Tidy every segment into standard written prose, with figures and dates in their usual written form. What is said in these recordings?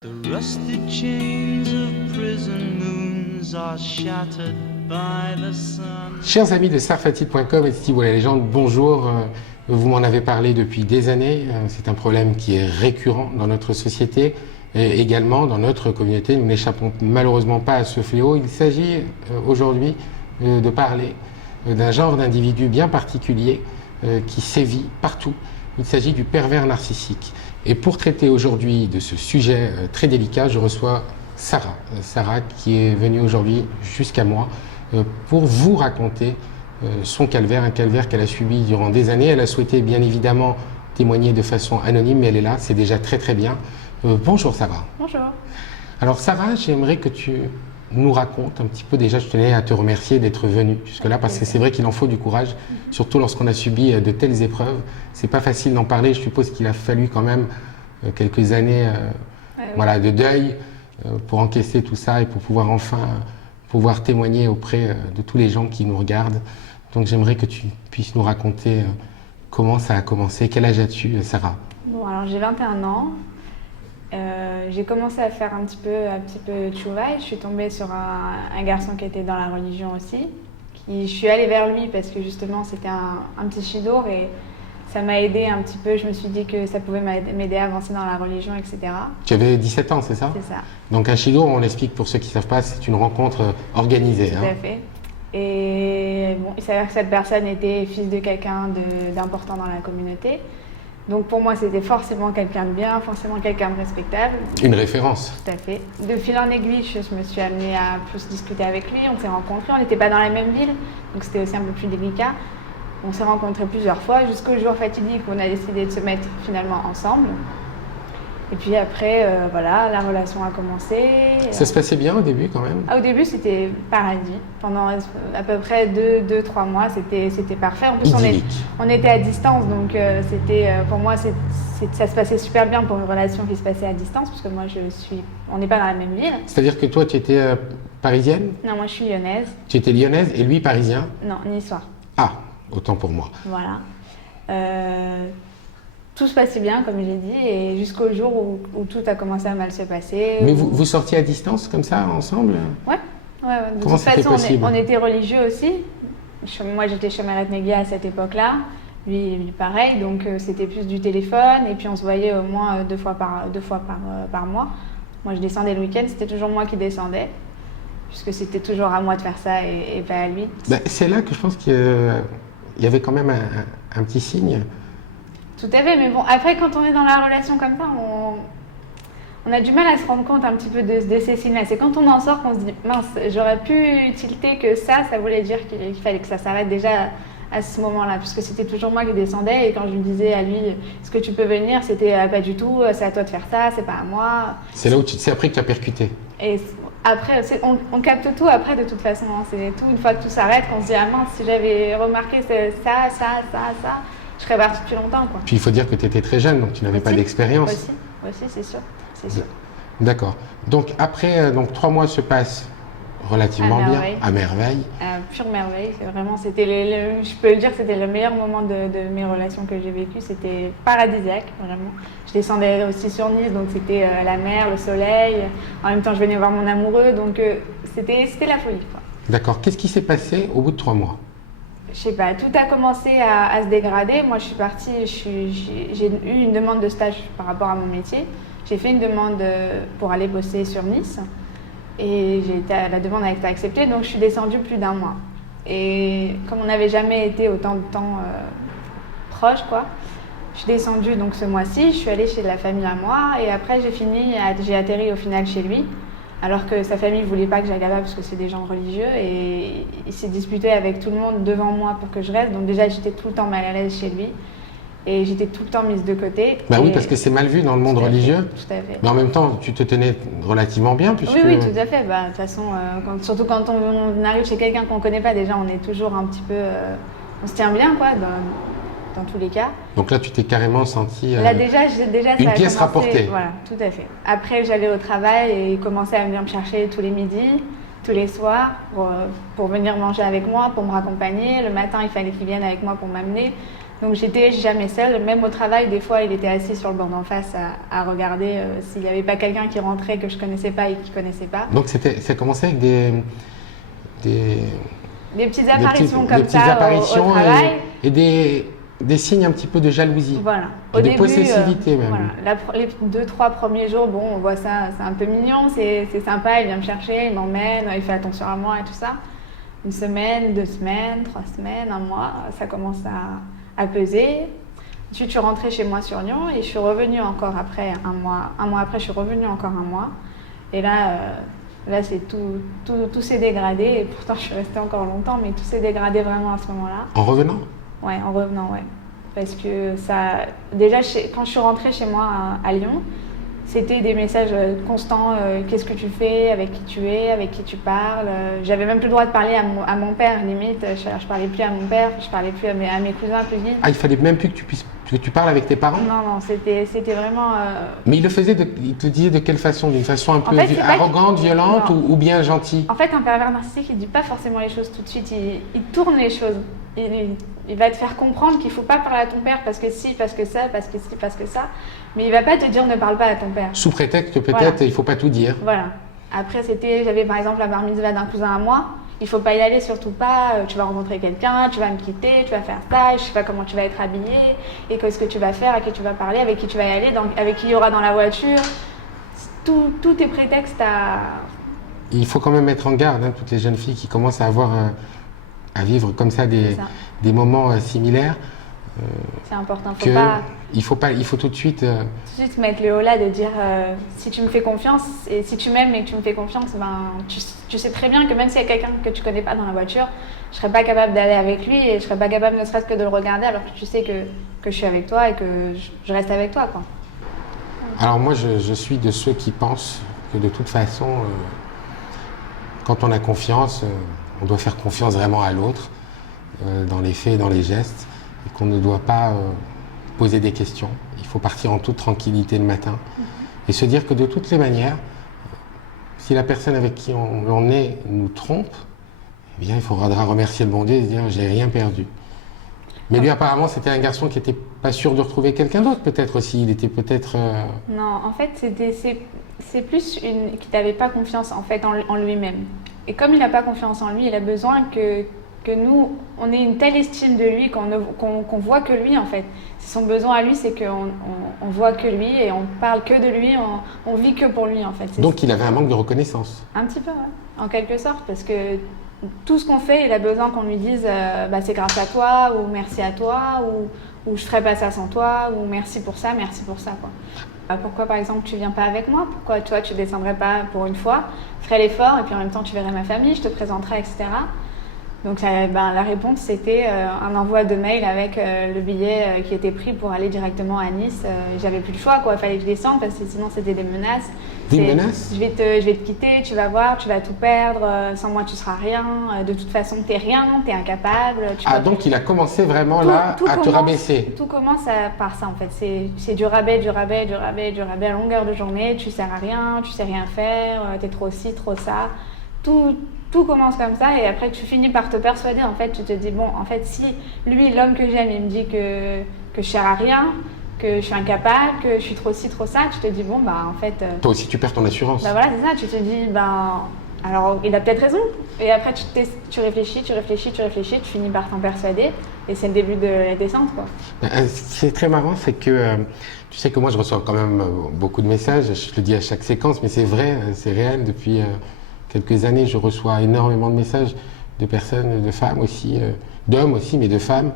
The rusted chains of prison moons are shattered by the sun. Chers amis de sarfati.com et Steve la légende, bonjour. Vous m'en avez parlé depuis des années. C'est un problème qui est récurrent dans notre société et également dans notre communauté. Nous n'échappons malheureusement pas à ce fléau. Il s'agit aujourd'hui de parler d'un genre d'individu bien particulier qui sévit partout. Il s'agit du pervers narcissique. Et pour traiter aujourd'hui de ce sujet très délicat, je reçois Sarah. Sarah qui est venue aujourd'hui jusqu'à moi pour vous raconter son calvaire, un calvaire qu'elle a subi durant des années. Elle a souhaité bien évidemment témoigner de façon anonyme, mais elle est là, c'est déjà très très bien. Bonjour Sarah. Bonjour. Alors Sarah, j'aimerais que tu nous racontes un petit peu, déjà je tenais à te remercier d'être venue jusque-là, parce que c'est vrai qu'il en faut du courage, surtout lorsqu'on a subi de telles épreuves. C'est pas facile d'en parler, je suppose qu'il a fallu quand même quelques années voilà, de deuil pour encaisser tout ça et pour pouvoir enfin pouvoir témoigner auprès de tous les gens qui nous regardent. Donc j'aimerais que tu puisses nous raconter comment ça a commencé. Quel âge as-tu, Sarah? Bon, alors j'ai 21 ans. J'ai commencé à faire un petit peu de chouvaille. Je suis tombée sur un garçon qui était dans la religion aussi. Je suis allée vers lui parce que justement c'était un petit chidour et ça m'a aidé un petit peu. Je me suis dit que ça pouvait m'aider à avancer dans la religion, etc. Tu avais 17 ans, c'est ça? C'est ça. Donc un chidour, on l'explique pour ceux qui ne savent pas, c'est une rencontre organisée. Tout à fait. Et bon, il s'avère que cette personne était fils de quelqu'un d'important dans la communauté. Donc pour moi, c'était forcément quelqu'un de bien, forcément quelqu'un de respectable. Une référence. Tout à fait. De fil en aiguille, je me suis amenée à plus discuter avec lui. On s'est rencontrés, on n'était pas dans la même ville, donc c'était aussi un peu plus délicat. On s'est rencontrés plusieurs fois, jusqu'au jour fatidique où on a décidé de se mettre finalement ensemble. Et puis après, voilà, la relation a commencé. Ça se passait bien au début quand même? Au début, c'était paradis. Pendant à peu près 2-3 mois, c'était parfait. En plus, on était à distance, donc pour moi, ça se passait super bien pour une relation qui se passait à distance, parce que moi, on n'est pas dans la même ville. C'est-à-dire que toi, tu étais parisienne? Non, moi, je suis lyonnaise. Tu étais lyonnaise et lui parisien? Non, niçois. Ah, autant pour moi. Voilà. Tout se passait bien, comme j'ai dit, et jusqu'au jour où tout a commencé à mal se passer. Mais vous sortiez à distance comme ça, ensemble? Ouais. De Comment toute façon, possible? on était religieux aussi. Moi, j'étais chez Marat Negia à cette époque-là. Lui pareil, donc c'était plus du téléphone, et puis on se voyait au moins deux fois par mois. Moi, je descendais le week-end, c'était toujours moi qui descendais, puisque c'était toujours à moi de faire ça et pas à lui. C'est là que je pense qu'il y avait quand même un petit signe. Tout à fait, mais bon, après, quand on est dans la relation comme ça, on a du mal à se rendre compte un petit peu de ces signes-là. C'est quand on en sort qu'on se dit, mince, j'aurais pu tilter que ça voulait dire qu'il fallait que ça s'arrête déjà à ce moment-là, puisque c'était toujours moi qui descendais, et quand je lui disais à lui, est-ce que tu peux venir, c'était pas du tout, c'est à toi de faire ça, c'est pas à moi. C'est là où c'est après que tu as percuté. Et après, on capte tout après de toute façon, hein. C'est tout, une fois que tout s'arrête, qu'on se dit, ah mince, si j'avais remarqué ça, je serais partie depuis longtemps, quoi. Puis il faut dire que tu étais très jeune, donc tu n'avais pas d'expérience. Aussi, c'est sûr. D'accord. Donc après, 3 mois se passent relativement bien, à merveille. Pure merveille, vraiment, je peux le dire, c'était le meilleur moment de mes relations que j'ai vécues. C'était paradisiaque, vraiment. Je descendais aussi sur Nice, donc c'était la mer, le soleil. En même temps, je venais voir mon amoureux, donc c'était la folie, quoi. D'accord. Qu'est-ce qui s'est passé au bout de 3 mois? Je sais pas, tout a commencé à se dégrader. Moi, je suis partie, j'ai eu une demande de stage par rapport à mon métier. J'ai fait une demande pour aller bosser sur Nice et la demande a été acceptée, donc je suis descendue plus d'1 mois. Et comme on n'avait jamais été autant de temps proches, quoi, je suis descendue donc ce mois-ci, je suis allée chez la famille à moi et après j'ai atterri au final chez lui. Alors que sa famille ne voulait pas que j'aille là-bas parce que c'est des gens religieux et il s'est disputé avec tout le monde devant moi pour que je reste. Donc déjà, j'étais tout le temps mal à l'aise chez lui et j'étais tout le temps mise de côté. Oui, parce que c'est mal vu dans le monde religieux. Tout à fait. Mais en même temps, tu te tenais relativement bien puisque… Oui, tout à fait. De toute façon, surtout quand on arrive chez quelqu'un qu'on ne connaît pas, déjà, on est toujours un petit peu… on se tient bien, quoi, dans tous les cas. Donc là, tu t'es carrément senti là, déjà, une pièce rapportée. Voilà, tout à fait. Après, j'allais au travail et il commençait à venir me chercher tous les midis, tous les soirs, pour venir manger avec moi, pour me raccompagner. Le matin, il fallait qu'il vienne avec moi pour m'amener. Donc j'étais jamais seule, même au travail, des fois il était assis sur le banc d'en face à regarder s'il n'y avait pas quelqu'un qui rentrait que je connaissais pas et qui connaissait pas. Donc ça commençait avec des Petites apparitions des comme petites ça apparitions au travail. et des signes un petit peu de jalousie. Voilà. Et de possessivité même. Voilà. Les 2-3 premiers jours, bon, on voit ça, c'est un peu mignon, c'est sympa, il vient me chercher, il m'emmène, il fait attention à moi et tout ça. 1 semaine, 2 semaines, 3 semaines, 1 mois, ça commence à peser. Ensuite, je suis rentrée chez moi sur Lyon et je suis revenue encore après 1 mois. 1 mois après, je suis revenue encore 1 mois. Et là c'est tout s'est dégradé. Et pourtant, je suis restée encore longtemps, mais tout s'est dégradé vraiment à ce moment-là. En revenant? Ouais, en revenant, ouais. Parce que ça... Déjà, quand je suis rentrée chez moi à Lyon, c'était des messages constants. Qu'est-ce que tu fais? Avec qui tu es? Avec qui tu parles? J'avais même plus le droit de parler à mon père, limite. Je parlais plus à mon père, je parlais plus à mes cousins, cousines. Ah, il fallait même plus que tu parles avec tes parents? Non, c'était vraiment... Mais il te disait de quelle façon? D'une façon un peu arrogante, violente ou bien gentille? En fait, un pervers narcissique, il ne dit pas forcément les choses tout de suite, il tourne les choses. Il va te faire comprendre qu'il ne faut pas parler à ton père parce que si, parce que ça, parce que si, parce que ça. Mais il ne va pas te dire ne parle pas à ton père. Sous prétexte que peut-être il ne faut pas tout dire. Voilà. Après, j'avais par exemple la bar mitzvah d'un cousin à moi. Il ne faut pas y aller, surtout pas. Tu vas rencontrer quelqu'un, tu vas me quitter, tu vas faire ça, je ne sais pas comment tu vas être habillée, et qu'est-ce que tu vas faire, à qui tu vas parler, avec qui tu vas y aller, avec qui il y aura dans la voiture. Tout est prétexte à... Il faut quand même mettre en garde toutes les jeunes filles qui commencent à à vivre comme ça des moments similaires. C'est important. Il faut tout de suite... Tout de suite mettre le haut là, de dire si tu me fais confiance et si tu m'aimes et que tu me fais confiance, tu sais très bien que même s'il y a quelqu'un que tu connais pas dans la voiture, je serais pas capable d'aller avec lui et je serais pas capable ne serait-ce que de le regarder alors que tu sais que je suis avec toi et que je reste avec toi, quoi. Alors moi je suis de ceux qui pensent que de toute façon quand on a confiance, on doit faire confiance vraiment à l'autre dans les faits et dans les gestes et qu'on ne doit pas poser des questions. Il faut partir en toute tranquillité le matin et se dire que de toutes les manières, si la personne avec qui on est nous trompe, eh bien il faudra remercier le bon Dieu et se dire j'ai rien perdu. Mais lui apparemment c'était un garçon qui n'était pas sûr de retrouver quelqu'un d'autre peut-être aussi, il était peut-être... Non, en fait c'est plus qu'il n'avait pas confiance en fait en lui-même. Et comme il n'a pas confiance en lui, il a besoin que nous, on ait une telle estime de lui qu'on voit que lui en fait. Son besoin à lui, c'est qu'on voit que lui et on parle que de lui, on vit que pour lui en fait. Donc il avait un manque de reconnaissance? Un petit peu, ouais, en quelque sorte, parce que tout ce qu'on fait, il a besoin qu'on lui dise c'est grâce à toi, ou merci à toi, ou je ferais pas ça sans toi, ou merci pour ça, quoi. Pourquoi par exemple tu viens pas avec moi? Pourquoi toi tu descendrais pas pour une fois, ferais l'effort et puis en même temps tu verrais ma famille, je te présenterais, etc. Donc la réponse c'était un envoi de mail avec le billet qui était pris pour aller directement à Nice. J'avais plus le choix, quoi, il fallait que je descende parce que sinon c'était des menaces. Des menaces? Je vais te quitter, tu vas voir, tu vas tout perdre, sans moi tu seras rien, de toute façon t'es rien, t'es incapable. Donc il a commencé vraiment à te rabaisser? Tout commence par ça en fait, c'est du rabais à longueur de journée, tu sers à rien, tu sais rien faire, t'es trop ci, trop ça. Tout commence comme ça et après tu finis par te persuader, en fait tu te dis bon en fait si lui l'homme que j'aime il me dit que je sers à rien, que je suis incapable, que je suis trop ci trop ça, tu te dis bon en fait toi aussi tu perds ton assurance. Voilà c'est ça, tu te dis alors il a peut-être raison et après tu réfléchis, tu finis par t'en persuader et c'est le début de la descente, quoi. Ce qui est très marrant c'est que tu sais que moi je reçois quand même beaucoup de messages, je le dis à chaque séquence mais c'est vrai, c'est réel depuis quelques années, je reçois énormément de messages de personnes, de femmes aussi, d'hommes aussi, mais de femmes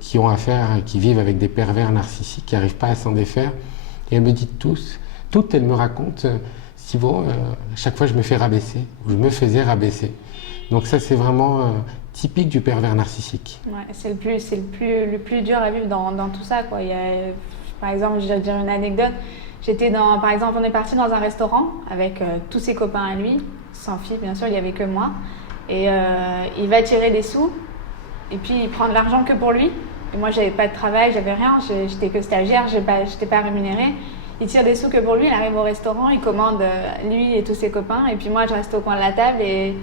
qui ont affaire, qui vivent avec des pervers narcissiques, qui n'arrivent pas à s'en défaire. Et elles me disent toutes elles me racontent, Stivo, chaque fois je me fais rabaisser, ou je me faisais rabaisser. Donc ça c'est vraiment typique du pervers narcissique. Ouais, c'est le plus dur à vivre dans tout ça, quoi. Par exemple, je vais dire une anecdote. Par exemple, on est parti dans un restaurant avec tous ses copains à lui, sans fille bien sûr, il n'y avait que moi. Et il va tirer des sous et puis il prend de l'argent que pour lui. Et moi, j'avais pas de travail, j'avais rien, j'étais que stagiaire, j'étais pas rémunérée. Il tire des sous que pour lui, il arrive au restaurant, il commande lui et tous ses copains. Et puis moi, je reste au coin de la table et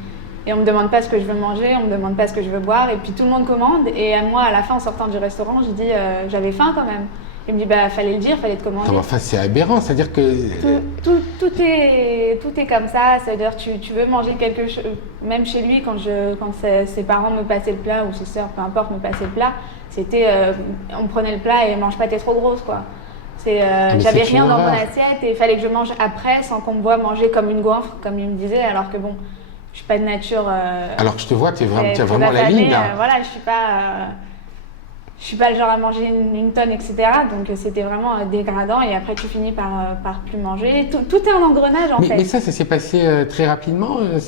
Et on me demande pas ce que je veux manger, on me demande pas ce que je veux boire, et puis tout le monde commande. Et moi, à la fin, en sortant du restaurant, je dis j'avais faim quand même. Il me dit fallait le dire, fallait te commander. Non, mais enfin, c'est aberrant, c'est-à-dire que Tout est comme ça, c'est-à-dire tu veux manger quelque chose, même chez lui quand ses parents me passaient le plat ou ses sœurs, peu importe, me passaient le plat, c'était on prenait le plat et mange pas, t'es trop grosse quoi. mais J'avais c'est rien une dans mon horreur. assiette et il fallait que je mange après sans qu'on me voie manger comme une goinfre, comme il me disait, alors que bon, je suis pas de nature. Alors que je te vois, tu as très vraiment la affamée, ligne là. voilà, je suis pas le genre à manger une tonne, etc. Donc c'était vraiment dégradant et après tu finis par plus manger. Tout est un engrenage en fait. Mais ça s'est passé très rapidement. Ouais, ouais.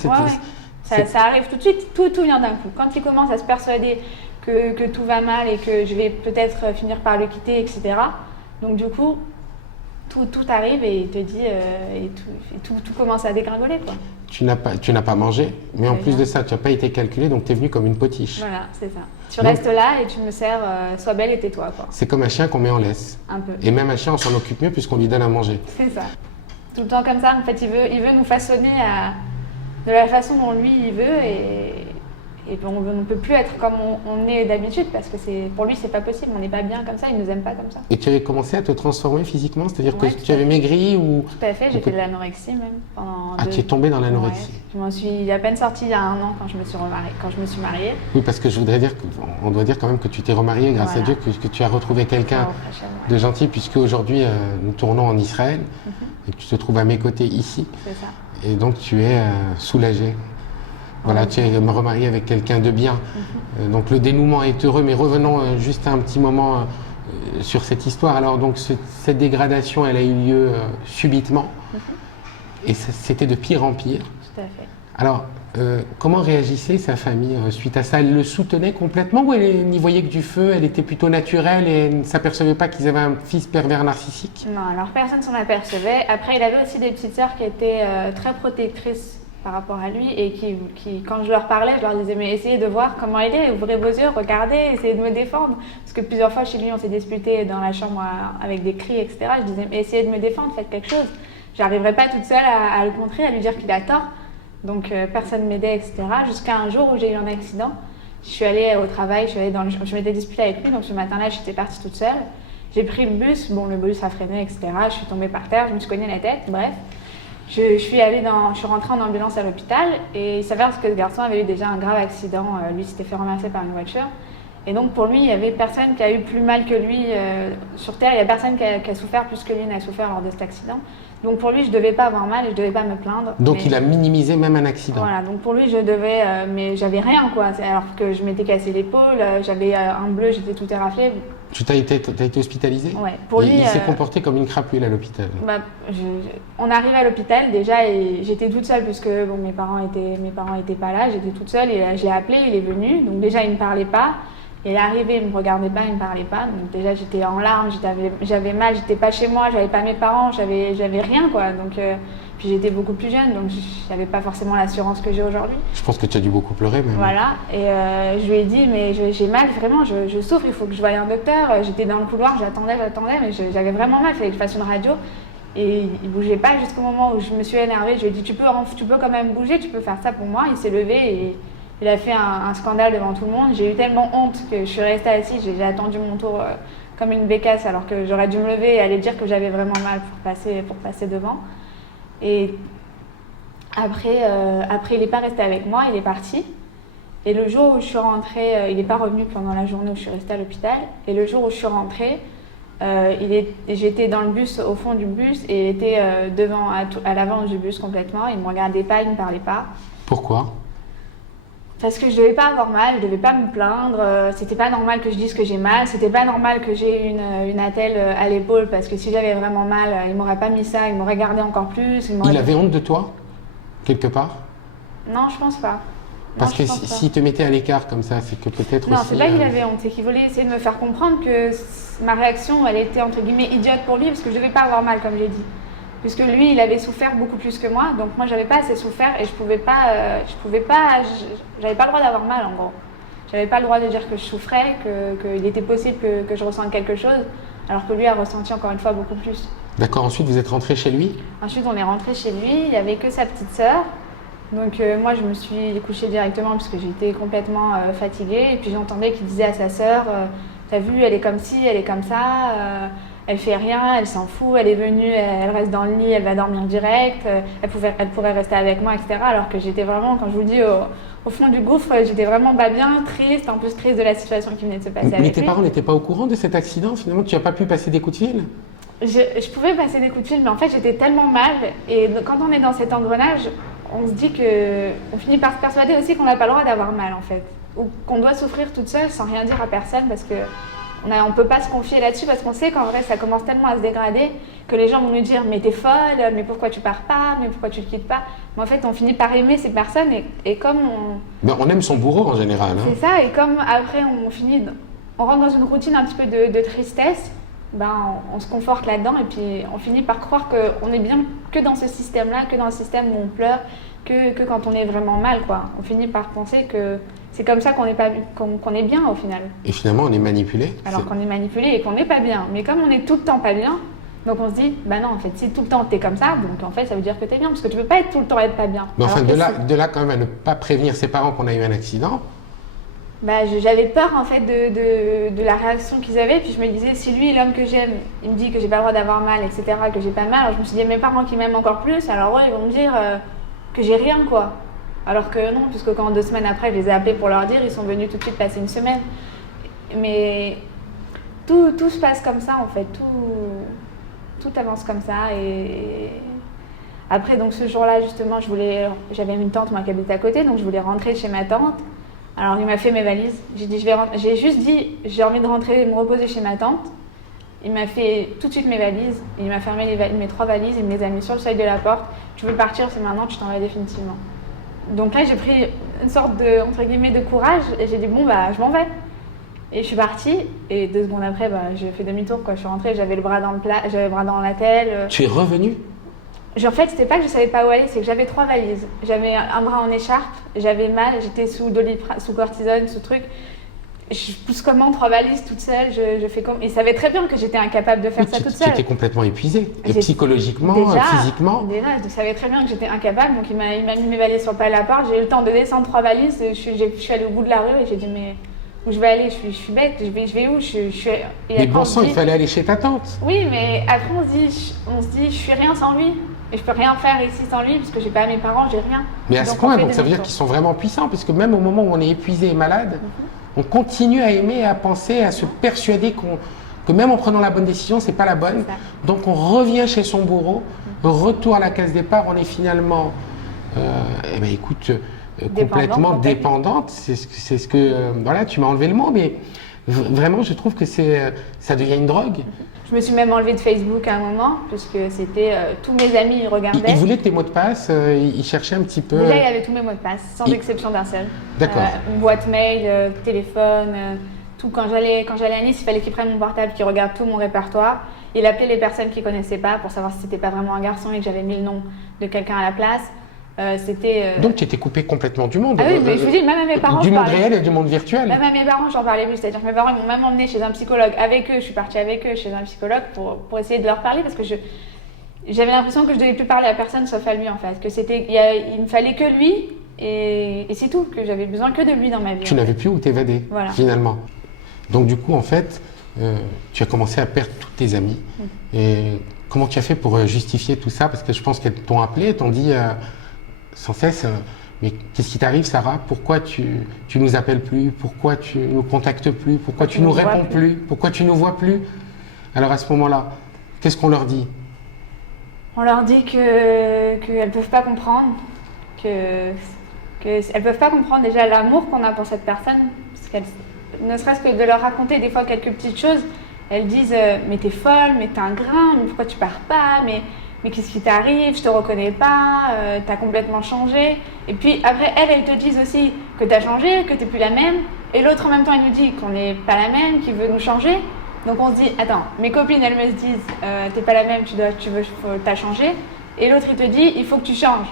Ça arrive tout de suite, tout vient d'un coup. Quand il commence à se persuader que tout va mal et que je vais peut-être finir par le quitter, etc. Donc du coup, tout arrive et il te dit, et tout commence à dégringoler quoi. Tu n'as pas mangé, mais en Très plus bien. de ça, tu n'as pas été calculé, donc tu es venu comme une potiche. Voilà, c'est ça. Tu Donc- restes là et tu me sers, sois belle et tais-toi quoi. C'est comme un chien qu'on met en laisse. Un peu. Et même un chien, on s'en occupe mieux puisqu'on lui donne à manger. C'est ça. Tout le temps comme ça, en fait, il veut nous façonner de la façon dont lui il veut et on ne peut plus être comme on est d'habitude parce que pour lui c'est pas possible, on n'est pas bien comme ça, il nous aime pas comme ça. Et tu avais commencé à te transformer physiquement, c'est-à-dire Ouais, que tout tu à avais fait. maigri ou... Tout à fait, j'ai fait de l'anorexie même pendant Ah, tu es tombée dans l'anorexie. Ouais. Je m'en suis à peine sortie il y a 1 an quand je me suis mariée. Oui, parce que je voudrais dire, on doit dire quand même que tu t'es remariée grâce à Voilà. Dieu, que tu as retrouvé quelqu'un Oh, prochainement. de gentil, puisque aujourd'hui nous tournons en Israël et que tu te trouves à mes côtés ici. C'est ça. Et donc tu es soulagée. Voilà, tu es remariée avec quelqu'un de bien. Donc le dénouement est heureux, mais revenons juste un petit moment sur cette histoire. Alors donc cette dégradation, elle a eu lieu subitement et c'était de pire en pire. Tout à fait. Alors comment réagissait sa famille suite à ça? Elle le soutenait complètement ou elle n'y voyait que du feu? Elle était plutôt naturelle et elle ne s'apercevait pas qu'ils avaient un fils pervers narcissique? Non, alors personne s'en apercevait. Après, il avait aussi des petites sœurs qui étaient très protectrices par rapport à lui et qui, quand je leur parlais, je leur disais mais essayez de voir comment il est, ouvrez vos yeux, regardez, essayez de me défendre. Parce que plusieurs fois chez lui, on s'est disputé dans la chambre avec des cris, etc. Je disais mais essayez de me défendre, faites quelque chose. J'arriverais pas toute seule à le contrer, à lui dire qu'il a tort. Donc personne ne m'aidait, etc. Jusqu'à un jour où j'ai eu un accident. Je suis allée au travail, je m'étais disputée avec lui, donc ce matin-là, j'étais partie toute seule. J'ai pris le bus, bon le bus a freiné, etc. Je suis tombée par terre, je me suis cognée la tête, bref. Je suis rentrée en ambulance à l'hôpital et il s'avère que ce garçon avait eu déjà un grave accident. Lui s'était fait ramasser par une voiture. Et donc pour lui, il n'y avait personne qui a eu plus mal que lui sur Terre. Il n'y a personne qui a souffert plus que lui n'a souffert lors de cet accident. Donc pour lui, je ne devais pas avoir mal et je ne devais pas me plaindre. Donc Mais- il a minimisé même un accident. Voilà, donc pour lui, je devais, mais j'avais rien quoi. Alors que je m'étais cassé l'épaule, j'avais un bleu, j'étais tout éraflé. T'as été hospitalisé? Ouais, pour Et lui. il s'est comporté comme une crapule à l'hôpital. Bah, on arrive à l'hôpital déjà et j'étais toute seule puisque bon, mes parents étaient pas là, j'étais toute seule et je l'ai appelé, il est venu. Donc déjà il me parlait pas. Il est arrivé, il me regardait pas, il me parlait pas. Donc déjà j'étais en larmes, j'avais mal, j'étais pas chez moi, j'avais pas mes parents, j'avais rien quoi. Donc puis j'étais beaucoup plus jeune, donc j'avais pas forcément l'assurance que j'ai aujourd'hui. Je pense que tu as dû beaucoup pleurer même. Voilà, et je lui ai dit, mais j'ai mal, vraiment, je souffre, il faut que je voie un docteur. J'étais dans le couloir, j'attendais, mais j'avais vraiment mal, il fallait que je fasse une radio. Et il bougeait pas jusqu'au moment où je me suis énervée. Je lui ai dit, tu peux quand même bouger, tu peux faire ça pour moi. Il s'est levé et il a fait un scandale devant tout le monde. J'ai eu tellement honte que je suis restée assise, j'ai attendu mon tour comme une bécasse, alors que j'aurais dû me lever et aller dire que j'avais vraiment mal pour passer devant. Et après, il n'est pas resté avec moi, il est parti. Et le jour où je suis rentrée, il n'est pas revenu pendant la journée où je suis restée à l'hôpital. Et le jour où je suis rentrée, j'étais dans le bus, au fond du bus, et il était à l'avant du bus complètement. Il ne me regardait pas, il ne me parlait pas. Pourquoi? Parce que je devais pas avoir mal, je devais pas me plaindre. C'était pas normal que je dise que j'ai mal. C'était pas normal que j'ai une attelle à l'épaule parce que si j'avais vraiment mal, il m'aurait pas mis ça, il m'aurait gardé encore plus. Il avait honte de toi, quelque part? Non, je pense pas. Parce Non, que je pense pas. s'il te mettait à l'écart comme ça, c'est que peut-être Non, aussi... c'est pas qu'il avait honte, c'est qu'il voulait essayer de me faire comprendre que ma réaction, elle était entre guillemets idiote pour lui parce que je devais pas avoir mal, comme j'ai dit. Puisque lui, il avait souffert beaucoup plus que moi, donc moi, j'avais pas assez souffert et j'avais pas le droit d'avoir mal en gros. J'avais pas le droit de dire que je souffrais, qu'il était possible que je ressente quelque chose, alors que lui a ressenti encore une fois beaucoup plus. D'accord, ensuite vous êtes rentré chez lui? Ensuite, on est rentré chez lui, il y avait que sa petite sœur. Donc moi, je me suis couchée directement parce que j'étais complètement fatiguée. Et puis j'entendais qu'il disait à sa sœur, t'as vu, elle est comme ci, elle est comme ça, elle fait rien, elle s'en fout, elle est venue, elle reste dans le lit, elle va dormir direct, elle pourrait rester avec moi, etc. Alors que j'étais vraiment, quand je vous dis, au fond du gouffre, j'étais vraiment pas bien, triste, en plus triste de la situation qui venait de se passer avec lui. Mais tes parents n'étaient pas au courant de cet accident finalement? Tu n'as pas pu passer des coups de fil? Je pouvais passer des coups de fil, mais en fait j'étais tellement mal. Et quand on est dans cet engrenage, on se dit on finit par se persuader aussi qu'on n'a pas le droit d'avoir mal en fait. Ou qu'on doit souffrir toute seule sans rien dire à personne parce que on ne peut pas se confier là-dessus parce qu'on sait qu'en vrai ça commence tellement à se dégrader que les gens vont nous dire mais t'es folle, mais pourquoi tu pars pas, mais pourquoi tu ne quittes pas. Mais en fait on finit par aimer ces personnes et comme on aime son bourreau en général. Hein. C'est ça, et comme après on rentre dans une routine un petit peu de tristesse, on se conforte là-dedans et puis on finit par croire qu'on est bien que dans ce système-là, que dans le système où on pleure, que quand on est vraiment mal, quoi. On finit par penser que c'est comme ça qu'on est bien au final. Et finalement, on est manipulé. Alors qu'on est manipulé et qu'on n'est pas bien. Mais comme on est tout le temps pas bien, donc on se dit, non, en fait, si tout le temps t'es comme ça, donc en fait, ça veut dire que t'es bien, parce que tu peux pas être tout le temps être pas bien. Mais enfin, de là quand même à ne pas prévenir ses parents qu'on a eu un accident. J'avais peur en fait de la réaction qu'ils avaient, puis je me disais si lui, l'homme que j'aime, il me dit que j'ai pas le droit d'avoir mal, etc., que j'ai pas mal, alors je me suis dit mes parents qui m'aiment encore plus, alors ils vont me dire que j'ai rien quoi. Alors que non, puisque quand 2 semaines après je les ai appelés pour leur dire, ils sont venus tout de suite passer une semaine. Mais tout se passe comme ça en fait, tout avance comme ça et après donc ce jour-là justement j'avais une tante moi qui habitait à côté, donc je voulais rentrer chez ma tante. Alors il m'a fait mes valises, j'ai juste dit j'ai envie de rentrer et me reposer chez ma tante. Il m'a fait tout de suite mes valises, il m'a fermé mes 3 valises, il me les a mis sur le seuil de la porte. Tu veux partir, c'est maintenant, tu t'en vas définitivement. Donc là j'ai pris une sorte de, entre guillemets, de courage et j'ai dit je m'en vais. Et je suis partie et 2 secondes après j'ai fait demi-tour je suis rentrée, j'avais le bras dans la telle. Tu es revenue? En fait, c'était pas que je savais pas où aller, c'est que j'avais 3 valises. J'avais un bras en écharpe, j'avais mal, j'étais sous cortisone, sous truc. Je pousse comment 3 valises toute seule, je fais comme. Ils savaient très bien que j'étais incapable de faire ça toute seule. Tu étais complètement épuisée, et psychologiquement, physiquement. Déjà, je savais très bien que j'étais incapable, donc il m'a mis mes valises sur le pas de la porte. J'ai eu le temps de descendre 3 valises, je suis allée au bout de la rue et j'ai dit mais où je vais aller, je suis bête, je vais où Mais bon sang, il fallait aller chez ta tante. Oui, mais après on se dit je suis rien sans lui. Et je peux rien faire ici sans lui parce que j'ai pas mes parents, j'ai rien. Mais à ce point, donc ça veut dire qu'ils sont vraiment puissants, parce que même au moment où on est épuisé et malade, on continue à aimer, à penser, à se persuader que même en prenant la bonne décision, c'est pas la bonne. Donc on revient chez son bourreau, retour à la case départ, on est finalement, complètement dépendante. C'est ce que voilà, tu m'as enlevé le mot, mais vraiment, je trouve que ça devient une drogue. Je me suis même enlevée de Facebook à un moment, puisque c'était tous mes amis ils regardaient. Ils voulaient tes mots de passe, ils cherchaient un petit peu. Déjà, il y avait tous mes mots de passe, sans exception d'un seul. D'accord. Une boîte mail, téléphone, tout. Quand j'allais à Nice, il fallait qu'il prenne mon portable, qu'il regarde tout mon répertoire. Il appelait les personnes qu'il connaissait pas pour savoir si c'était pas vraiment un garçon et que j'avais mis le nom de quelqu'un à la place. Donc tu étais coupé complètement du monde. Ah oui, mais je vous dis, même à mes parents. Du monde réel et du monde virtuel. Même à mes parents, j'en parlais plus. C'est-à-dire que mes parents ils m'ont même emmené chez un psychologue avec eux. Je suis partie avec eux chez un psychologue pour essayer de leur parler parce que j'avais l'impression que je devais plus parler à personne sauf à lui en fait. Il me fallait que lui et c'est tout. Que j'avais besoin que de lui dans ma vie. Tu n'avais plus où t'évader finalement. Donc du coup en fait, tu as commencé à perdre tous tes amis. Et comment tu as fait pour justifier tout ça? Parce que je pense qu'elles t'ont appelé, t'ont dit sans cesse, mais qu'est-ce qui t'arrive Sarah? Pourquoi tu nous appelles plus? Pourquoi tu nous contactes plus? Pourquoi tu nous réponds plus? Pourquoi tu nous vois plus? Alors à ce moment-là, qu'est-ce qu'on leur dit? On leur dit qu'elles peuvent pas comprendre, qu'elles peuvent pas comprendre déjà l'amour qu'on a pour cette personne, parce ne serait-ce que de leur raconter des fois quelques petites choses, elles disent mais t'es folle, mais t'es un grain, mais pourquoi tu pars pas, mais qu'est-ce qui t'arrive, je te reconnais pas, t'as complètement changé. Et puis après, elles te disent aussi que t'as changé, que t'es plus la même. Et l'autre en même temps, elle nous dit qu'on n'est pas la même, qu'il veut nous changer. Donc on se dit, attends, mes copines, elles me disent, t'es pas la même, t'as changé. Et l'autre, il te dit, il faut que tu changes.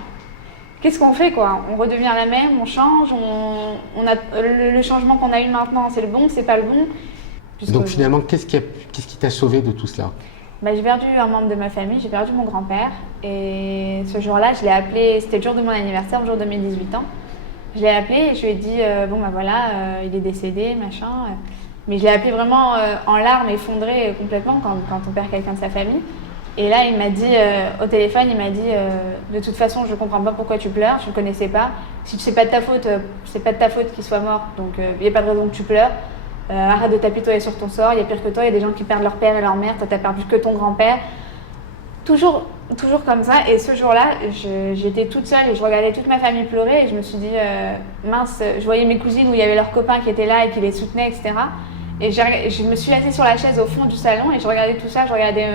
Qu'est-ce qu'on fait quoi? On redevient la même, on change, on a le changement qu'on a eu maintenant, c'est le bon, c'est pas le bon. Donc finalement, qu'est-ce qui t'a sauvé de tout cela? J'ai perdu un membre de ma famille, j'ai perdu mon grand-père. Et ce jour-là, je l'ai appelé, c'était le jour de mon anniversaire, le jour de mes 18 ans. Je l'ai appelé et je lui ai dit, il est décédé, machin. Mais je l'ai appelé vraiment en larmes, effondré complètement quand on perd quelqu'un de sa famille. Et là, il m'a dit, au téléphone, de toute façon, je ne comprends pas pourquoi tu pleures, je ne le connaissais pas. Si c'est pas de ta faute, c'est pas de ta faute qu'il soit mort, donc il n'y a pas de raison que tu pleures. Arrête de t'apitoyer sur ton sort, il y a pire que toi, il y a des gens qui perdent leur père et leur mère, toi t'as perdu que ton grand-père. Toujours comme ça, et ce jour-là, j'étais toute seule et je regardais toute ma famille pleurer et je me suis dit, mince, je voyais mes cousines où il y avait leurs copains qui étaient là et qui les soutenaient, etc. Et je me suis assise sur la chaise au fond du salon et je regardais tout ça, je regardais...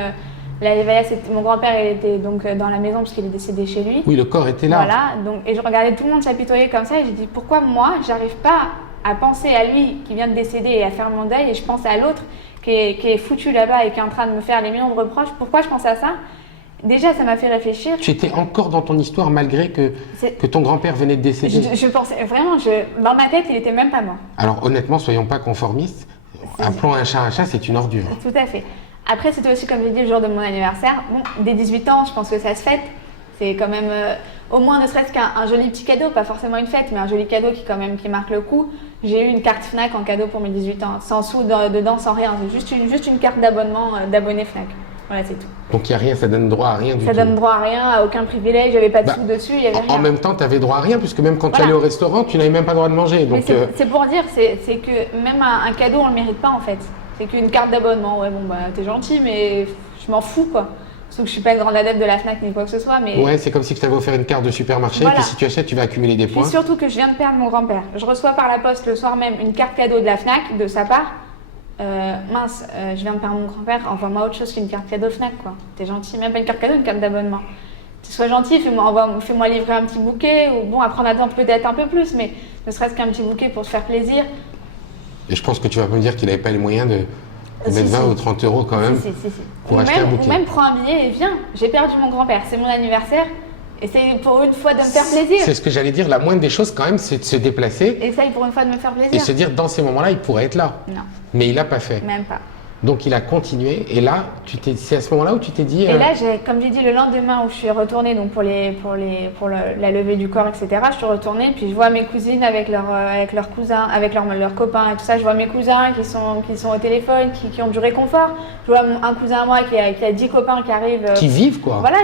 mon grand-père il était donc dans la maison parce qu'il est décédé chez lui. Oui, le corps était là. Voilà, et je regardais tout le monde s'apitoyer comme ça et j'ai dit pourquoi moi j'arrive pas à penser à lui qui vient de décéder et à faire mon deuil et je pense à l'autre qui est foutu là-bas et qui est en train de me faire les millions de reproches. Pourquoi je pense à ça? Déjà ça m'a fait réfléchir. Tu étais encore dans ton histoire malgré que ton grand-père venait de décéder. Je pensais vraiment, dans ma tête il était même pas mort. Alors honnêtement, soyons pas conformistes. Appelons un chat, c'est une ordure. Tout à fait. Après, c'était aussi, comme j'ai dit, le jour de mon anniversaire. Bon, dès 18 ans, je pense que ça se fête. C'est quand même, au moins, ne serait-ce qu'un joli petit cadeau, pas forcément une fête, mais un joli cadeau qui marque le coup. J'ai eu une carte Fnac en cadeau pour mes 18 ans, sans sous dedans, sans rien. C'est juste une carte d'abonnement, d'abonné Fnac. Voilà, c'est tout. Donc il n'y a rien, ça donne droit à rien du tout. Ça donne droit à rien, à aucun privilège, j'avais pas de sous dessus, il y avait rien. En même temps, tu avais droit à rien, puisque même quand tu allais au restaurant, tu n'avais même pas le droit de manger. Donc, c'est pour dire, c'est que même un cadeau, on le mérite pas en fait. C'est qu'une carte d'abonnement, ouais, t'es gentil, mais je m'en fous, quoi. Sauf que je suis pas une grande adepte de la Fnac ni quoi que ce soit, mais... Ouais, c'est comme si je t'avais offert une carte de supermarché, et puis si tu achètes, tu vas accumuler des points. Puis surtout que je viens de perdre mon grand-père. Je reçois par la poste le soir même une carte cadeau de la Fnac, de sa part. Je viens de perdre mon grand-père, envoie-moi autre chose qu'une carte cadeau Fnac, quoi. T'es gentil, même pas une carte cadeau, une carte d'abonnement. Sois gentil, fais-moi livrer un petit bouquet, ou bon, après on attend peut-être un peu plus, mais ne serait-ce qu'un petit bouquet pour te faire plaisir. Et je pense que tu vas me dire qu'il n'avait pas les moyens de mettre 20 ou 30 euros quand même pour acheter un bouquet. Ou même prends un billet et viens, j'ai perdu mon grand-père, c'est mon anniversaire, essaye pour une fois de me faire plaisir. C'est ce que j'allais dire, la moindre des choses quand même, c'est de se déplacer. Essaye pour une fois de me faire plaisir. Et se dire, dans ces moments-là, il pourrait être là. Non. Mais il l'a pas fait. Même pas. Donc il a continué, et là, c'est à ce moment-là où tu t'es dit... Et là, comme j'ai dit, le lendemain où je suis retournée donc pour la levée du corps, etc., je suis retournée, puis je vois mes cousines avec leurs cousins, avec leurs copains et tout ça. Je vois mes cousins qui sont au téléphone, qui ont du réconfort. Je vois un cousin à moi qui a 10 copains qui arrivent. Qui vivent, quoi. Voilà,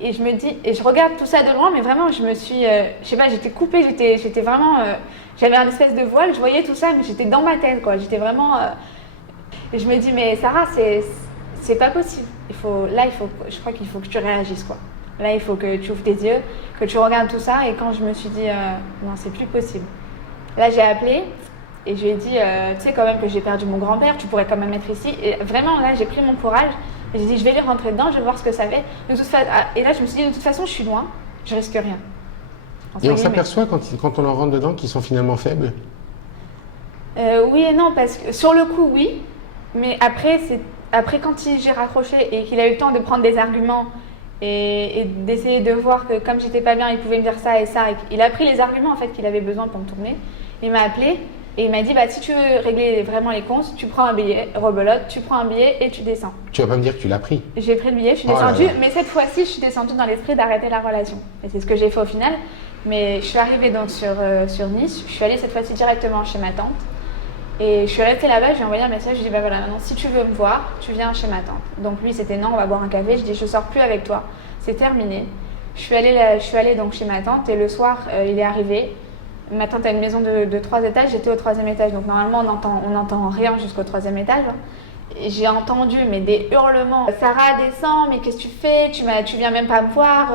et je me dis, et je regarde tout ça de loin, mais vraiment, je me suis, je sais pas, j'étais coupée, j'étais vraiment, j'avais un espèce de voile, je voyais tout ça, mais j'étais dans ma tête, quoi. J'étais vraiment... Et je me dis, mais Sarah, c'est pas possible. Je crois qu'il faut que tu réagisses, quoi. Là, il faut que tu ouvres tes yeux, que tu regardes tout ça. Et quand je me suis dit, non, c'est plus possible. Là, j'ai appelé et je lui ai dit, tu sais quand même que j'ai perdu mon grand-père, tu pourrais quand même être ici. Et vraiment, là, j'ai pris mon courage et j'ai dit, je vais lui rentrer dedans, je vais voir ce que ça fait. Et là, je me suis dit, de toute façon, je suis loin, je risque rien. Et on s'aperçoit quand on en rentre dedans qu'ils sont finalement faibles. Oui et non, parce que sur le coup, oui. Mais après, quand j'ai raccroché et qu'il a eu le temps de prendre des arguments et d'essayer de voir que comme j'étais pas bien, il pouvait me dire ça et ça, il a pris les arguments en fait qu'il avait besoin pour me tourner. Il m'a appelé et il m'a dit si tu veux régler vraiment les comptes, tu prends un billet, rebelote, tu prends un billet et tu descends. Tu vas pas me dire que tu l'as pris? J'ai pris le billet, je suis descendue, mais cette fois-ci, je suis descendue dans l'esprit d'arrêter la relation. Et c'est ce que j'ai fait au final. Mais je suis arrivée donc sur Nice, je suis allée cette fois-ci directement chez ma tante. Et je suis restée là-bas, je lui ai envoyé un message, je lui ai dit voilà, maintenant si tu veux me voir, tu viens chez ma tante. Donc lui c'était non, on va boire un café, je dis je sors plus avec toi, c'est terminé. Je suis allée donc chez ma tante et le soir il est arrivé. Ma tante a une maison de 3 étages, j'étais au 3e étage, donc normalement on n'entend rien jusqu'au 3e étage. Et j'ai entendu mais des hurlements. Sarah descend, mais qu'est-ce que tu fais? Tu viens même pas me voir,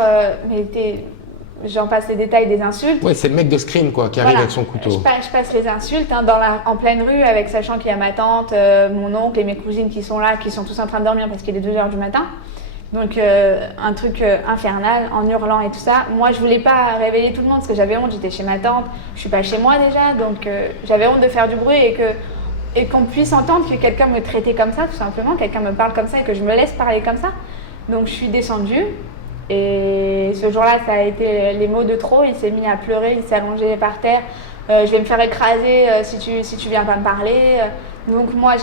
j'en passe les détails des insultes. Ouais, c'est le mec de Scream quoi, qui arrive avec son couteau. Je passe les insultes en pleine rue, sachant qu'il y a ma tante, mon oncle et mes cousines qui sont là, qui sont tous en train de dormir parce qu'il est 2h du matin. Donc un truc infernal, en hurlant et tout ça. Moi, je voulais pas réveiller tout le monde parce que j'avais honte, j'étais chez ma tante, je suis pas chez moi déjà, donc j'avais honte de faire du bruit et qu'on puisse entendre que quelqu'un me traitait comme ça, tout simplement, quelqu'un me parle comme ça et que je me laisse parler comme ça. Donc je suis descendue. Et ce jour-là, ça a été les mots de trop. Il s'est mis à pleurer, il s'est allongé par terre. Je vais me faire écraser si tu viens pas me parler. Donc moi,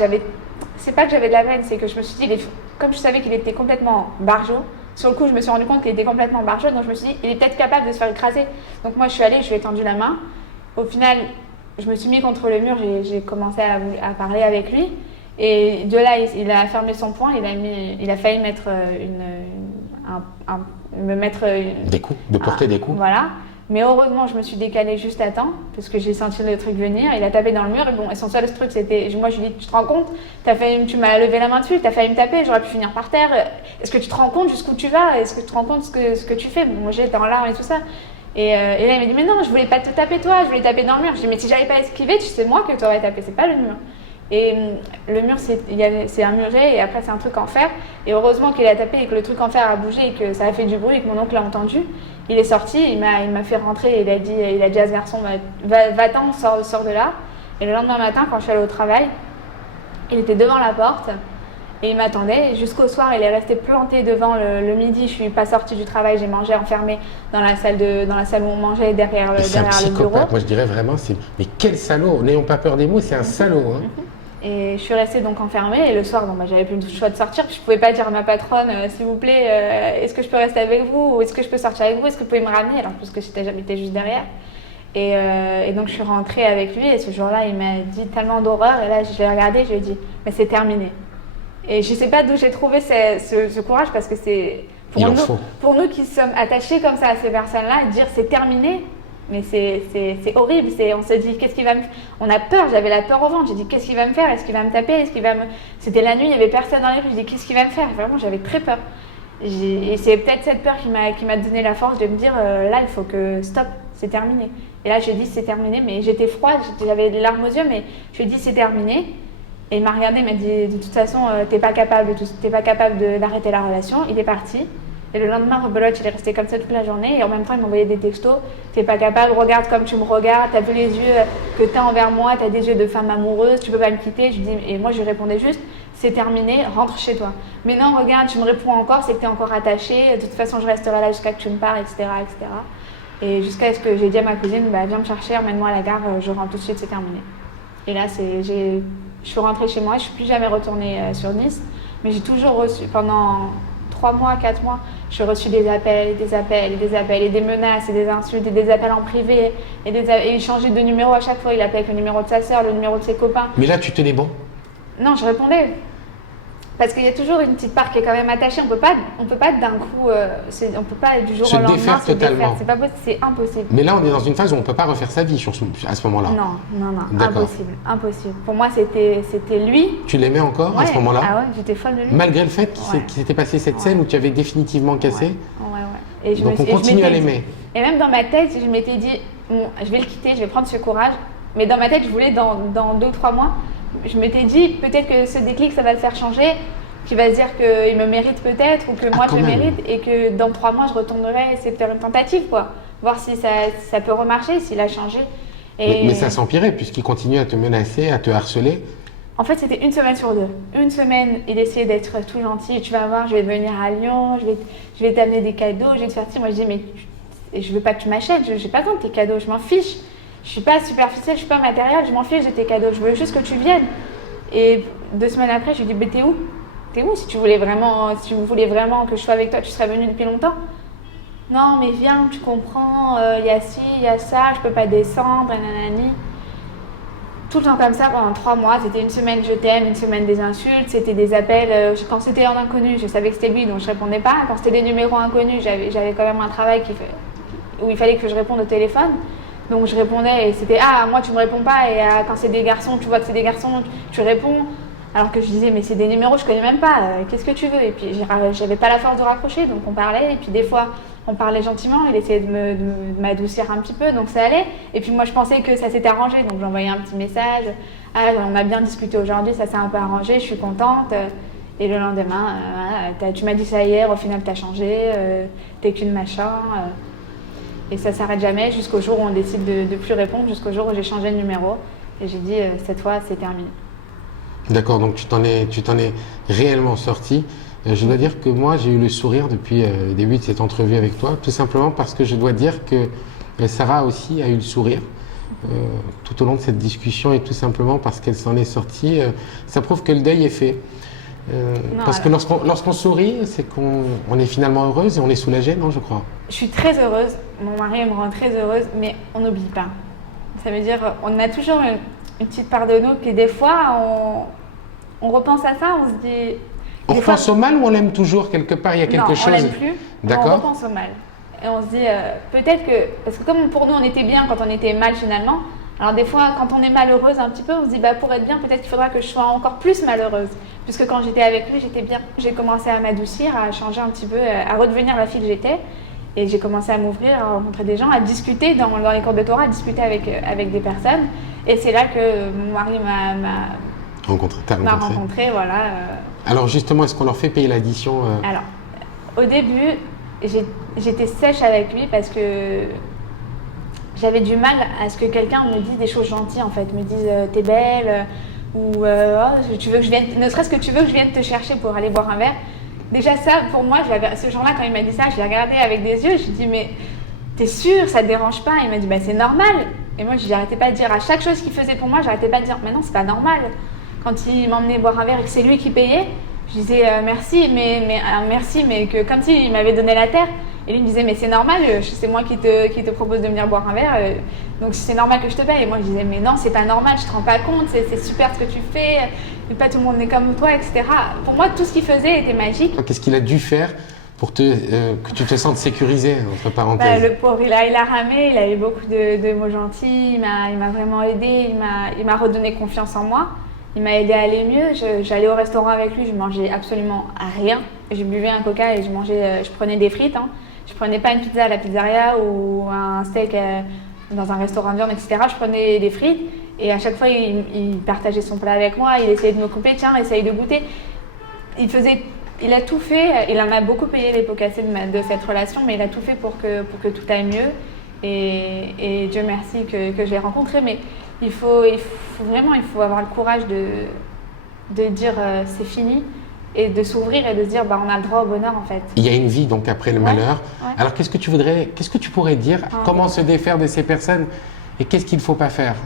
c'est pas que j'avais de la peine, c'est que je me suis dit, comme je savais qu'il était complètement barjot, sur le coup, je me suis rendu compte qu'il était complètement barjot, donc je me suis dit, il est peut-être capable de se faire écraser. Donc moi, je suis allée, je lui ai tendu la main. Au final, je me suis mis contre le mur, j'ai commencé à parler avec lui. Et de là, il a fermé son poing, il a failli mettre Des coups, de porter des coups. Voilà. Mais heureusement, je me suis décalée juste à temps, parce que j'ai senti le truc venir. Il a tapé dans le mur, et bon, et son seul truc, c'était... Moi, je lui ai dit, tu te rends compte, tu m'as levé la main dessus, tu as failli me taper, j'aurais pu finir par terre. Est-ce que tu te rends compte jusqu'où tu vas? Est-ce que tu te rends compte ce que tu fais? Bon, moi, j'étais en larmes et tout ça. Et là, il m'a dit, mais non, je voulais pas te taper toi, je voulais taper dans le mur. Je lui ai dit, mais si j'avais pas esquivé, c'est moi que tu aurais tapé, c'est pas le mur. Et le mur, c'est un muret et après, c'est un truc en fer. Et heureusement qu'il a tapé et que le truc en fer a bougé et que ça a fait du bruit et que mon oncle l'a entendu. Il est sorti, il m'a fait rentrer et il a dit à ce garçon, va-t'en, sors de là. Et le lendemain matin, quand je suis allée au travail, il était devant la porte et il m'attendait. Jusqu'au soir, il est resté planté devant le midi. Je suis pas sortie du travail, j'ai mangé enfermée dans la salle où on mangeait derrière le bureau. Moi, je dirais vraiment, mais quel salaud! N'ayons pas peur des mots, c'est un salaud. Hein. Et je suis restée donc enfermée et le soir, j'avais plus le choix de sortir. Puis je pouvais pas dire à ma patronne, s'il vous plaît, est-ce que je peux rester avec vous ou est-ce que je peux sortir avec vous? Est-ce que vous pouvez me ramener? Alors parce que j'habitais juste derrière. Et donc je suis rentrée avec lui et ce jour-là, il m'a dit tellement d'horreur et là je l'ai regardé, je lui ai dit, mais c'est terminé. Et je sais pas d'où j'ai trouvé ce courage parce que c'est pour nous qui sommes attachés comme ça à ces personnes-là, dire c'est terminé. Mais c'est horrible, on se dit qu'est-ce qu'il va me faire. On a peur, j'avais la peur au ventre, j'ai dit qu'est-ce qu'il va me faire, est-ce qu'il va me taper, C'était la nuit, il n'y avait personne dans les rues, je dis qu'est-ce qu'il va me faire, vraiment j'avais très peur. Et c'est peut-être cette peur qui m'a donné la force de me dire là il faut que stop, c'est terminé. Et là j'ai dit c'est terminé, mais j'étais froide, j'avais des larmes aux yeux, mais je lui ai dit c'est terminé. Et il m'a regardé, il m'a dit de toute façon t'es pas capable d'arrêter la relation, il est parti. Et le lendemain, rebelote, il est resté comme ça toute la journée. Et en même temps, il m'envoyait des textos. T'es pas capable, regarde comme tu me regardes. T'as vu les yeux que t'as envers moi. T'as des yeux de femme amoureuse. Tu peux pas me quitter. Et moi, je lui répondais juste, c'est terminé, rentre chez toi. Mais non, regarde, tu me réponds encore, c'est que t'es encore attaché. De toute façon, je resterai là jusqu'à que tu me parles, etc., etc. Et jusqu'à ce que j'ai dit à ma cousine, viens me chercher, emmène-moi à la gare, je rentre tout de suite, c'est terminé. Et là, je suis rentrée chez moi. Je suis plus jamais retournée sur Nice. Mais j'ai toujours reçu, pendant 3 mois, 4 mois, j'ai reçu des appels, et des menaces, et des insultes, et des appels en privé, et il changeait de numéro à chaque fois. Il appelait avec le numéro de sa sœur, le numéro de ses copains. Mais là, tu tenais bon? Non, je répondais. Parce qu'il y a toujours une petite part qui est quand même attachée. On peut pas d'un coup, on peut pas du jour au lendemain se défaire. C'est pas possible, c'est impossible. Mais là, on est dans une phase où on peut pas refaire sa vie à ce moment-là. Non, impossible. Pour moi, c'était lui. Tu l'aimais encore à ce moment-là? Ah ouais, j'étais folle de lui. Malgré le fait qu'il s'était passé cette scène où tu avais définitivement cassé. Ouais. Donc on continue à l'aimer. Et même dans ma tête, je m'étais dit, bon, je vais le quitter, je vais prendre ce courage. Mais dans ma tête, je voulais dans 2 ou 3 mois. Je m'étais dit, peut-être que ce déclic, ça va le faire changer, qu'il va se dire qu'il me mérite peut-être, ou que moi je le mérite, et que dans 3 mois, je retournerai, c'est peut-être une tentative, quoi. Voir si ça peut remarcher, s'il a changé. Mais ça s'empirait, puisqu'il continue à te menacer, à te harceler. En fait, c'était 1 semaine sur 2. Une semaine, il essayait d'être tout gentil, tu vas voir, je vais venir à Lyon, je vais t'amener des cadeaux, je vais te faire ci. Moi, je dis, mais je veux pas que tu m'achètes, j'ai pas besoin de tes cadeaux, je m'en fiche. Je suis pas superficielle, je suis pas matérielle, je m'en fiche de tes cadeaux, je veux juste que tu viennes. Et 2 semaines après, je lui dis, mais t'es où? T'es où? Si tu voulais vraiment que je sois avec toi, tu serais venu depuis longtemps. Non, mais viens, tu comprends, y a ci, y a ça, je peux pas descendre, nanani. Tout le temps comme ça pendant 3 mois, c'était 1 semaine je t'aime, 1 semaine des insultes, c'était des appels. Quand c'était en inconnu, je savais que c'était lui, donc je répondais pas. Quand c'était des numéros inconnus, j'avais quand même un travail où il fallait que je réponde au téléphone. Donc je répondais et c'était moi tu me réponds pas, et quand c'est des garçons, tu vois que c'est des garçons, tu réponds. Alors que je disais mais c'est des numéros je connais même pas, qu'est-ce que tu veux? Et puis j'avais pas la force de raccrocher, donc on parlait, et puis des fois on parlait gentiment, il essayait de m'adoucir un petit peu, donc ça allait. Et puis moi je pensais que ça s'était arrangé, donc j'envoyais un petit message, on a bien discuté aujourd'hui, ça s'est un peu arrangé, je suis contente. Et le lendemain, tu m'as dit ça hier, au final t'as changé, t'es qu'une machin. Et ça s'arrête jamais jusqu'au jour où on décide de plus répondre, jusqu'au jour où j'ai changé de numéro. Et j'ai dit, cette fois, c'est terminé. D'accord, donc tu t'en es réellement sorti. Je dois dire que moi, j'ai eu le sourire depuis le début de cette entrevue avec toi, tout simplement parce que je dois dire que Sarah aussi a eu le sourire tout au long de cette discussion, et tout simplement parce qu'elle s'en est sortie. Ça prouve que le deuil est fait. Non, Parce que lorsqu'on sourit, c'est qu'on est finalement heureuse et on est soulagé, non, je crois. Je suis très heureuse, mon mari me rend très heureuse, mais on n'oublie pas. Ça veut dire, on a toujours une petite part de nous qui, des fois, on repense à ça, on se dit. On des fois, repense au mal ou on l'aime toujours quelque part? Il y a quelque non, chose. on l'aime plus. D'accord. On repense au mal. Et on se dit, peut-être que. Parce que comme pour nous, on était bien quand on était mal finalement, alors des fois, quand on est malheureuse un petit peu, on se dit, bah, pour être bien, peut-être qu'il faudra que je sois encore plus malheureuse. Puisque quand j'étais avec lui, j'étais bien. J'ai commencé à m'adoucir, à changer un petit peu, à redevenir la fille que j'étais. Et j'ai commencé à m'ouvrir, à rencontrer des gens, à discuter dans les cours de Torah, à discuter avec des personnes. Et c'est là que mon mari m'a rencontré, voilà. Alors justement, est-ce qu'on leur fait payer l'addition Alors, au début, j'étais sèche avec lui parce que j'avais du mal à ce que quelqu'un me dise des choses gentilles, en fait. Me dise t'es belle, ou oh, tu veux que je vienne, ne serait-ce que tu veux que je vienne te chercher pour aller boire un verre. Déjà ça, pour moi, ce jour-là, quand il m'a dit ça, je l'ai regardé avec des yeux, je lui ai dit mais t'es sûre, ça te dérange pas? Il m'a dit bah c'est normal. Et moi, j'arrêtais pas de dire à chaque chose qu'il faisait pour moi, j'arrêtais pas de dire mais non, c'est pas normal. Quand il m'emmenait boire un verre et que c'est lui qui payait, je disais merci, merci, mais que comme s'il m'avait donné la terre. Et lui me disait mais c'est normal, c'est moi qui te propose de venir boire un verre, donc c'est normal que je te paye. Et moi je disais mais non, c'est pas normal, je te rends pas compte, c'est super ce que tu fais, pas tout le monde est comme toi, etc. Pour moi tout ce qu'il faisait était magique. Qu'est-ce qu'il a dû faire pour que tu te sentes sécurisée, entre parenthèses? Le pauvre, il a ramé, il a eu beaucoup de mots gentils, il m'a vraiment aidé, il m'a redonné confiance en moi. Il m'a aidé à aller mieux. J'allais au restaurant avec lui, je mangeais absolument rien. Je buvais un coca et je prenais des frites. Hein. Je prenais pas une pizza à la pizzeria ou un steak dans un restaurant de viande, etc. Je prenais des frites et à chaque fois il partageait son plat avec moi. Il essayait de me couper, tiens, essaye de goûter. Il a tout fait. Il en a beaucoup payé les pots cassés de cette relation, mais il a tout fait pour que tout aille mieux. Et Dieu merci que je l'ai rencontré. Mais il faut avoir le courage de dire c'est fini et de s'ouvrir et de se dire bah, on a le droit au bonheur en fait. Il y a une vie donc après le malheur. Ouais. Alors qu'est-ce que tu pourrais dire? Comment se défaire de ces personnes et qu'est-ce qu'il ne faut pas faire?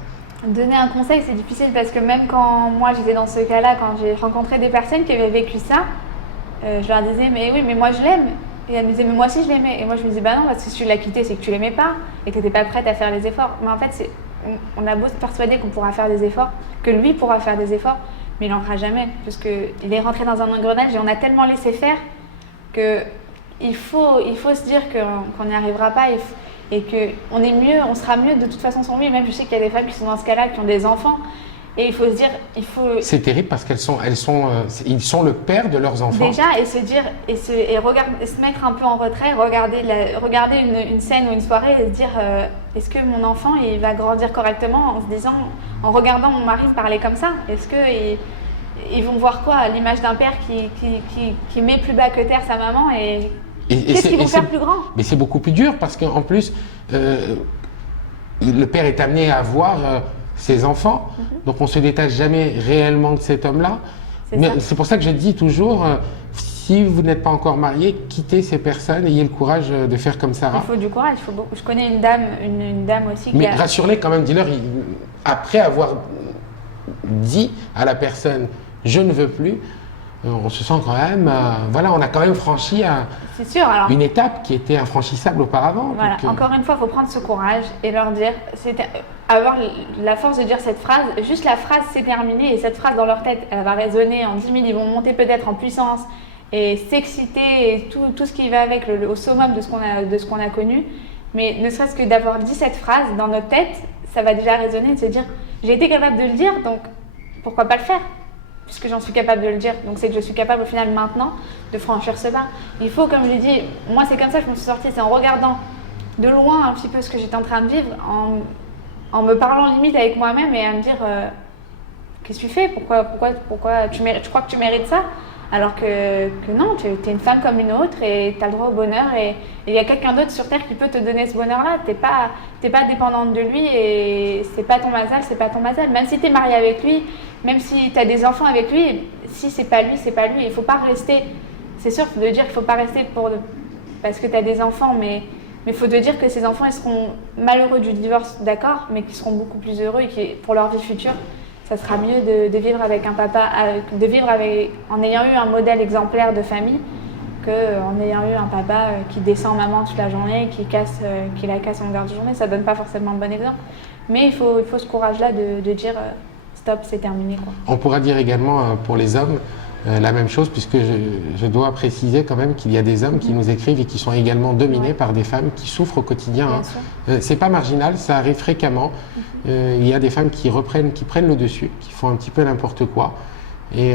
Donner un conseil c'est difficile parce que même quand moi j'étais dans ce cas-là, quand j'ai rencontré des personnes qui avaient vécu ça, je leur disais mais oui mais moi je l'aime. Et elle me disait mais moi aussi je l'aimais. Et moi je me disais bah non parce que si tu l'as quitté c'est que tu l'aimais pas et que tu n'étais pas prête à faire les efforts. Mais en fait on a beau se persuader qu'on pourra faire des efforts, que lui pourra faire des efforts, mais il n'en fera jamais, parce qu'il est rentré dans un engrenage et on a tellement laissé faire qu'il faut se dire qu'on n'y arrivera pas et qu'on est mieux, on sera mieux de toute façon sans lui. Même je sais qu'il y a des femmes qui sont dans ce cas-là, qui ont des enfants, et il faut se dire, C'est terrible parce ils sont le père de leurs enfants. Déjà, et se dire, et se mettre un peu en retrait, regarder une scène ou une soirée et se dire, est-ce que mon enfant il va grandir correctement en regardant mon mari parler comme ça? Est-ce que ils vont voir quoi? L'image d'un père qui met plus bas que terre sa maman et qu'est-ce qu'ils vont faire plus grand? Mais c'est beaucoup plus dur parce qu'en plus, le père est amené à voir ses enfants, donc on ne se détache jamais réellement de cet homme-là. Mais c'est pour ça que je dis toujours, si vous n'êtes pas encore marié, quittez ces personnes, ayez le courage de faire comme Sarah. Il faut du courage, je connais une dame aussi qui Mais rassurez-les quand même, dis-leur, après avoir dit à la personne « je ne veux plus », on se sent quand même, voilà, on a quand même franchi c'est sûr, alors, une étape qui était infranchissable auparavant. Voilà, donc, encore une fois, il faut prendre ce courage et leur dire, avoir la force de dire cette phrase, juste la phrase s'est terminée et cette phrase dans leur tête, elle va résonner en 10 000, ils vont monter peut-être en puissance et s'exciter et tout ce qui va avec au summum de ce qu'on a connu. Mais ne serait-ce que d'avoir dit cette phrase dans notre tête, ça va déjà résonner de se dire, j'ai été capable de le dire, donc pourquoi pas le faire ? Puisque j'en suis capable de le dire, donc c'est que je suis capable au final maintenant de franchir ce pas. Il faut, comme je l'ai dit, moi c'est comme ça que je me suis sortie, c'est en regardant de loin un petit peu ce que j'étais en train de vivre, en me parlant limite avec moi-même et à me dire qu'est-ce que tu fais, pourquoi tu crois que tu mérites ça alors que non, tu es une femme comme une autre et tu as le droit au bonheur et il y a quelqu'un d'autre sur terre qui peut te donner ce bonheur-là. T'es pas dépendante de lui et c'est pas ton mazal. Même si tu es mariée avec lui, même si tu as des enfants avec lui, si c'est pas lui. Il faut pas rester, c'est sûr de dire qu'il faut pas rester parce que tu as des enfants, mais il faut te dire que ces enfants ils seront malheureux du divorce, d'accord, mais qu'ils seront beaucoup plus heureux et pour leur vie future, ça sera mieux de vivre avec un papa, en ayant eu un modèle exemplaire de famille, qu'en ayant eu un papa qui descend maman toute la journée, qui la casse en garde de journée. Ça donne pas forcément le bon exemple. Mais il faut ce courage-là de dire stop, c'est terminé, quoi. On pourra dire également pour les hommes la même chose, puisque je dois préciser quand même qu'il y a des hommes qui nous écrivent et qui sont également dominés par des femmes qui souffrent au quotidien. C'est pas marginal, ça arrive fréquemment. Il y a des femmes qui prennent le dessus, qui font un petit peu n'importe quoi. Et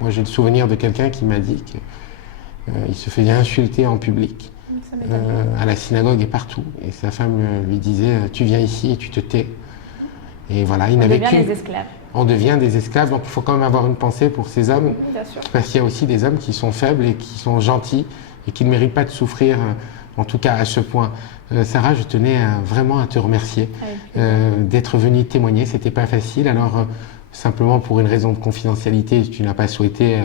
moi j'ai le souvenir de quelqu'un qui m'a dit qu'il se faisait insulter en public, à la synagogue et partout. Et sa femme lui disait tu viens ici et tu te tais. Et voilà, il n'avait devient des esclaves. On devient des esclaves, donc il faut quand même avoir une pensée pour ces hommes, Bien sûr. parce qu'il y a aussi des hommes qui sont faibles et qui sont gentils et qui ne méritent pas de souffrir, en tout cas à ce point. Sarah, je tenais vraiment à te remercier d'être venue témoigner, c'était pas facile. Alors simplement pour une raison de confidentialité, tu n'as pas souhaité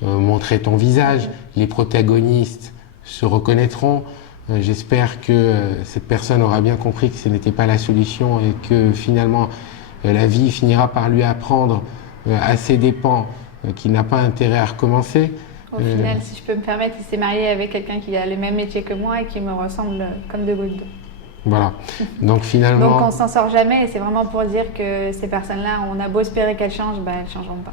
montrer ton visage. Les protagonistes se reconnaîtront. J'espère que cette personne aura bien compris que ce n'était pas la solution et que finalement la vie finira par lui apprendre à ses dépens qu'il n'a pas intérêt à recommencer. Au final, si je peux me permettre, il s'est marié avec quelqu'un qui a le même métier que moi et qui me ressemble comme deux gouttes d'eau. Voilà. Donc finalement... Donc on s'en sort jamais et c'est vraiment pour dire que ces personnes-là, on a beau espérer qu'elles changent, elles ne changeront pas.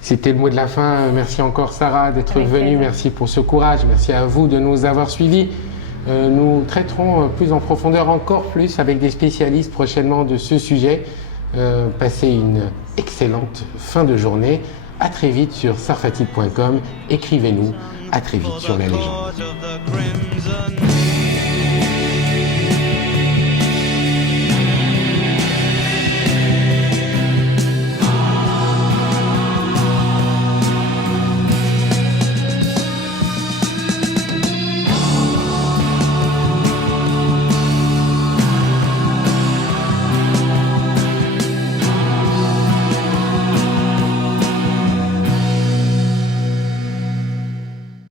C'était le mot de la fin. Merci encore Sarah d'être Avec venue. plaisir. Merci pour ce courage. Merci à vous de nous avoir suivis. Nous traiterons plus en profondeur, encore plus, avec des spécialistes prochainement de ce sujet. Passez une excellente fin de journée. À très vite sur sarfatid.com. Écrivez-nous. À très vite sur La Légende.